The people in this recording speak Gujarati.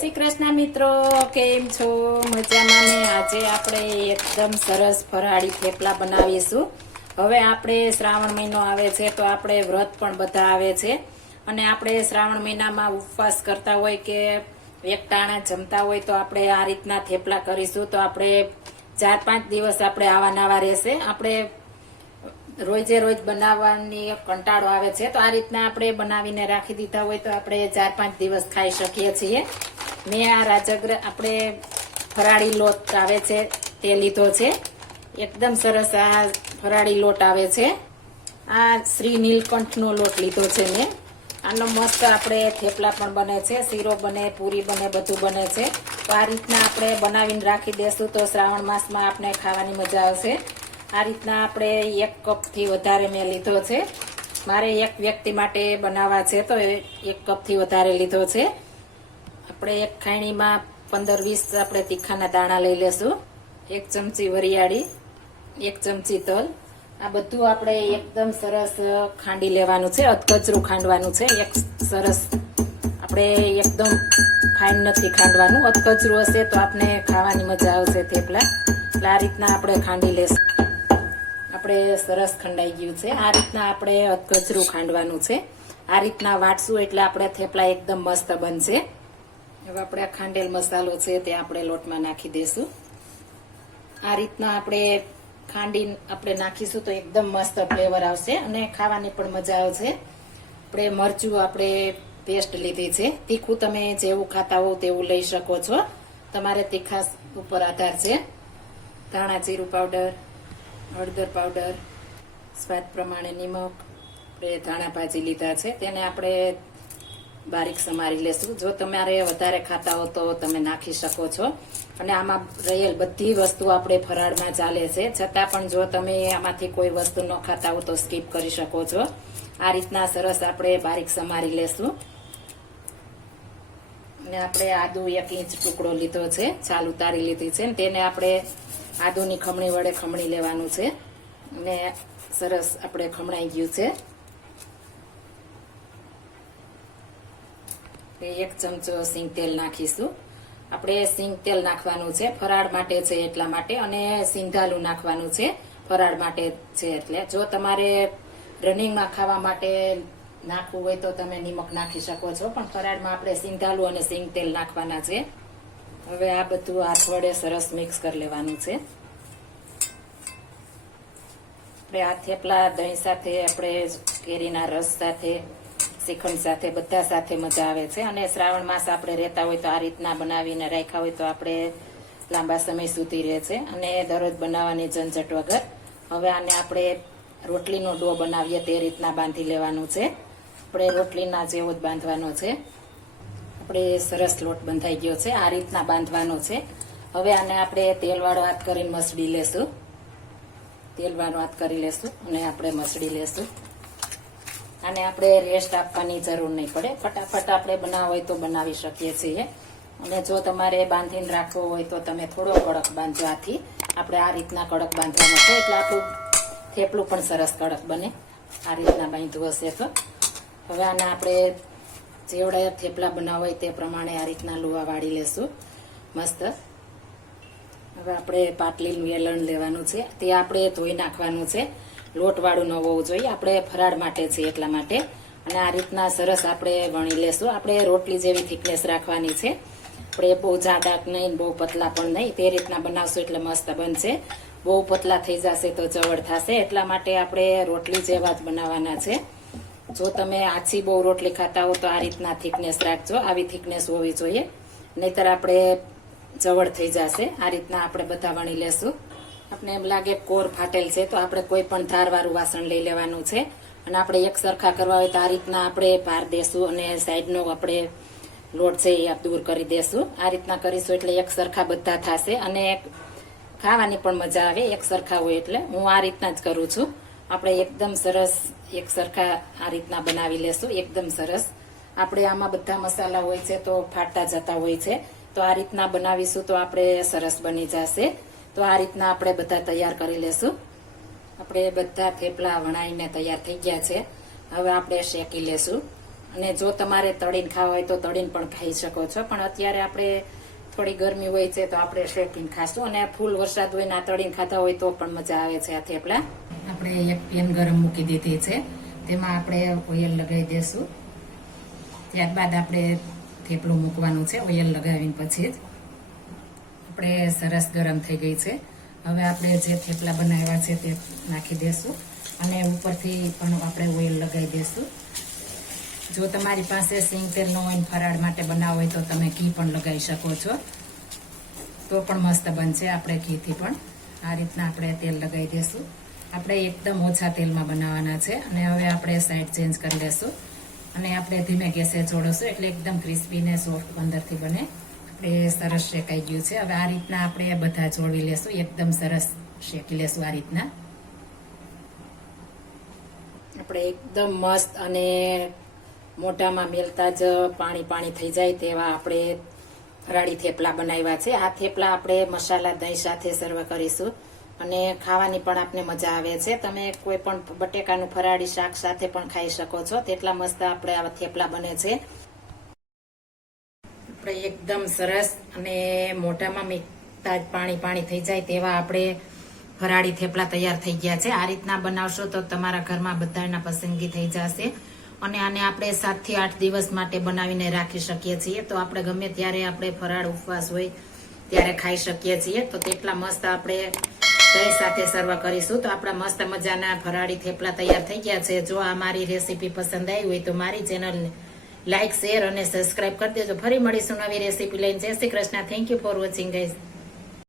શ્રી કૃષ્ણ મિત્રો, કેમ છો? મજામાં ને? આજે આપણે એકદમ સરસ ફરાળી થેપલા બનાવીશું. હવે આપણે શ્રાવણ મહિનો આવે છે, તો આપણે વ્રત પણ બધા આવે છે. અને આપણે શ્રાવણ મહિનામાં ઉપવાસ કરતા હોય કે એકટાણા જમતા હોય, તો આપણે આ રીતના થેપલા કરીશું. તો આપણે ચાર પાંચ દિવસ આપણે આવા નવા રહેશે. આપણે રોજે રોજ બનાવવાની કંટાળો આવે છે. તો આ રીતના આપણે બનાવીને રાખી દીધા હોય, તો આપણે ચાર પાંચ દિવસ ખાઈ શકીએ છીએ. મેં આ રાજગ્ર, આપણે ફરાળી લોટ આવે છે, તે લીધો છે. એકદમ સરસ આ ફરાળી લોટ આવે છે. આ શ્રી નીલકંઠનો લોટ લીધો છે મેં. આનો મસ્ત આપણે થેપલા પણ બને છે, શીરો બને, પૂરી બને, બધું બને છે. તો આ રીતના આપણે બનાવીને રાખી દેશું તો શ્રાવણ માસમાં આપણે ખાવાની મજા આવશે. આ રીતના આપણે એક કપથી વધારે મેં લીધો છે. મારે એક વ્યક્તિ માટે બનાવવા છે તો એક કપથી વધારે લીધો છે. આપણે એક ખાણીમાં પંદર વીસ આપણે તીખાના દાણા લઈ લેશું. એક ચમચી વરિયાળી, એક ચમચી તલ. આ બધું આપણે એકદમ સરસ ખાંડી લેવાનું છે, અધકચરું ખાંડવાનું છે. એક સરસ આપણે એકદમ ફાઇન નથી ખાંડવાનું. અધકચરું હશે તો આપણે ખાવાની મજા આવશે થેપલા. એટલે આ રીતના આપણે ખાંડી લેશું. આપણે સરસ ખંડાઈ ગયું છે. આ રીતના આપણે અધકચરું ખાંડવાનું છે. આ રીતના વાટશું એટલે આપણે થેપલા એકદમ મસ્ત બનશે. હવે આપણે આ ખાંડેલ મસાલો છે તે આપણે લોટમાં નાખી દઈશું આ રીતના આપણે ખાંડી આપણે નાખીશું તો એકદમ મસ્ત ફ્લેવર આવશે અને ખાવાની પણ મજા આવશે. આપણે મરચું આપણે પેસ્ટ લીધી છે. તીખું તમે જેવું ખાતા હોવ તેવું લઈ શકો છો. તમારે તીખાસ ઉપર આધાર છે. ધાણા જીરું પાવડર હળદર પાવડર સ્વાદ પ્રમાણે નિમક, આપણે ધાણા ભાજી લીધા છે. તેને આપણે બારીક સમારી લેશું. જો તમારે વધારે ખાતા હો તો તમે નાખી શકો છો. અને આમાં રહેલ બધી વસ્તુ આપણે ફરાળમાં ચાલે છે. છતાં પણ જો તમે આમાંથી કોઈ વસ્તુ ન ખાતા હો તો સ્કીપ કરી શકો છો. આ રીતના સરસ આપણે બારીક સમારી લેશું. અને આપણે આદુ એક ઇંચ ટુકડો લીધો છે. છાલ ઉતારી લીધી છે. તેને આપણે આદુની ખમણી વડે ખમણી લેવાનું છે. અને સરસ આપણે ખમણાઈ ગયું છે. એક ચમચો સિંગ તેલ નાખીશું. આપણે સિંગ તેલ નાખવાનું છે, ફરાળ માટે છે એટલા માટે, અને સિંધાલું નાખવાનું છે, ફરાળ માટે છે એટલે. જો તમારે રનિંગમાં ખાવા માટે નાખવું હોય તો તમે નિમક નાખી શકો છો, પણ ફરાળમાં આપણે સિંધાલું અને સિંગ તેલ નાખવાના છે. હવે આ બધું હાથ વડે સરસ મિક્સ કરી લેવાનું છે. આપણે આ થેપલા દહીં સાથે આપણે કેરીના રસ સાથે શ્રીખંડ સાથે બધા સાથે મજા આવે છે. અને શ્રાવણ માસ આપણે રહેતા હોય તો આ રીતના બનાવીને રાખ્યા હોય તો આપણે લાંબા સમય સુધી રહે છે. અને દરરોજ બનાવવાની ઝંઝટ વગર. હવે આને આપણે રોટલીનો ડો બનાવીએ તે રીતના બાંધી લેવાનું છે. આપણે રોટલીના જેવો જ બાંધવાનો છે. આપણે સરસ લોટ બંધાઈ ગયો છે. આ રીતના બાંધવાનો છે. હવે આને આપણે તેલવાળો હાથ કરીને મસળી લેશું. તેલવાળો હાથ કરી લેશું અને આપણે મસળી લેશું. આને આપણે રેસ્ટ આપવાની જરૂર નહીં પડે. ફટાફટ આપણે બનાવવો હોય તો બનાવી શકીએ છીએ. અને જો તમારે બાંધીને રાખવો હોય તો તમે થોડો કડક બાંધજો આથી આપણે આ રીતના કડક બાંધવાનો છે. એટલે આપણું થેપલું પણ સરસ કડક બને. આ રીતના બાંધવું હશે તો. હવે આને આપણે જેવડા થેપલા બનાવવા હોય તે પ્રમાણે આ રીતના લુવા વાળી લેશું. મસ્ત. હવે આપણે પાટલીનું વેલણ લેવાનું છે. તે આપણે ધોઈ નાખવાનું છે. લોટવાળું ન હોવું જોઈએ. આપણે ફરાળ માટે છે એટલા માટે. અને આ રીતના સરસ આપણે વણી લેશું. આપણે રોટલી જેવી થિકનેસ રાખવાની છે. આપણે બહુ જાડા નહીં, બહુ પતલા પણ નહીં. તે રીતના બનાવશું એટલે મસ્ત બનશે. બહુ પતલા થઈ જશે તો ચવડ થશે. એટલા માટે આપણે રોટલી જેવા જ બનાવવાના છે. જો તમે આછી બહુ રોટલી ખાતા હો તો આ રીતના થિકનેસ રાખજો. આવી થિકનેસ હોવી જોઈએ. નહીતર આપણે જવડ થઈ જશે. આ રીતના આપણે બધા વણી લેશું. આપણે એમ લાગે કોર ફાટેલ છે, તો આપણે કોઈ પણ ધારવાળું વાસણ લઈ લેવાનું છે. અને આપણે એક સરખા કરવા હોય તો આ રીતના આપણે ભાર દેશું અને સાઈડનો આપણે લોટ છે એ દૂર કરી દેશું. આ રીતના કરીશું એટલે એક સરખા બધા થશે અને ખાવાની પણ મજા આવે, એક સરખા હોય એટલે. હું આ રીતના જ કરું છું. આપણે એકદમ સરસ એક સરખા આ રીતના બનાવી લેશું, એકદમ સરસ. આપણે આમાં બધા મસાલા હોય છે તો ફાટતા જતા હોય છે. તો આ રીતના બનાવીશું તો આપણે સરસ બની જશે. તો આ રીતના આપણે બધા તૈયાર કરી લેશું. આપણે બધા થેપલા વણાઈને તૈયાર થઈ ગયા છે. હવે આપણે શેકી લેશું. અને જો તમારે તળીને ખાવા હોય તો તળીને પણ ખાઈ શકો છો. પણ અત્યારે આપણે થોડી ગરમી હોય છે તો આપણે શેકીને ખાશું. અને ફૂલ વરસાદ હોય ના તળીને ખાતા હોય તો પણ મજા આવે છે આ થેપલા. આપણે એક પેન ગરમ મૂકી દીધી છે. તેમાં આપણે ઓઇલ લગાવી દેશું. ત્યારબાદ આપણે થેપલું મૂકવાનું છે ઓઇલ લગાવીને પછી જ. આપણે સરસ ગરમ થઈ ગઈ છે. હવે આપણે જે થેપલા બનાવ્યા છે તે નાખી દેશું અને ઉપરથી પણ આપણે ઓઇલ લગાવી દેશું. જો તમારી પાસે સિંગ તેલ ન હોય ફરાળ માટે બનાવો હોય તો તમે ઘી પણ લગાવી શકો છો. તો પણ મસ્ત બનશે આપણે ઘીથી પણ. આ રીતના આપણે તેલ લગાવી દેશું. આપણે એકદમ ઓછા તેલમાં બનાવવાના છે અને હવે આપણે સાઈડ ચેન્જ કરી લેશું. અને આપણે ધીમે ગેસે જોડોશું એટલે એકદમ ક્રિસ્પી ને સોફ્ટ અંદરથી બને. આપણે સરસ શેકાઈ ગયું છે. હવે આ રીતના આપણે બધા જોડી લેશું. એકદમ સરસ શેકી લેશું આ રીતના. આપણે એકદમ મસ્ત અને મોઢામાં મેલતા જ પાણી પાણી થઈ જાય તેવા આપણે ફરાળી થેપલા બનાવ્યા છે. આ થેપલા આપણે મસાલા, દહીં સાથે સર્વ કરીશું અને ખાવાની પણ આપને મજા આવે છે. તમે કોઈ પણ બટેકાનું ફરાળી શાક સાથે પણ ખાઈ શકો છો. તેટલા મસ્ત આપણે આવા થેપલા બને છે. આપણે એકદમ સરસ અને મોઢામાં મીઠતા જ પાણી પાણી થઈ જાય તેવા આપણે ફરાળી થેપલા તૈયાર થઈ ગયા છે. આ રીતના બનાવશો તો તમારા ઘરમાં બધાના પસંદગી થઈ જશે. અને આને આપણે સાતથી આઠ દિવસ માટે બનાવીને રાખી શકીએ છીએ. તો આપણે ગમે ત્યારે આપણે ફરાળ ઉપવાસ હોય ત્યારે ખાઈ શકીએ છીએ. તો તેટલા મસ્ત આપણે દહીં સાથે સર્વ કરીશું. તો આપણા મસ્ત મજાના ફરાળી થેપલા તૈયાર થઈ ગયા છે. જો આ મારી રેસીપી પસંદ આવી હોય તો મારી ચેનલને લાઇક શેર અને સબસ્ક્રાઇબ કરી દેજો. ફરી મળીશું નવી રેસીપી લઈને. જય Shri Krishna. Thank you for watching guys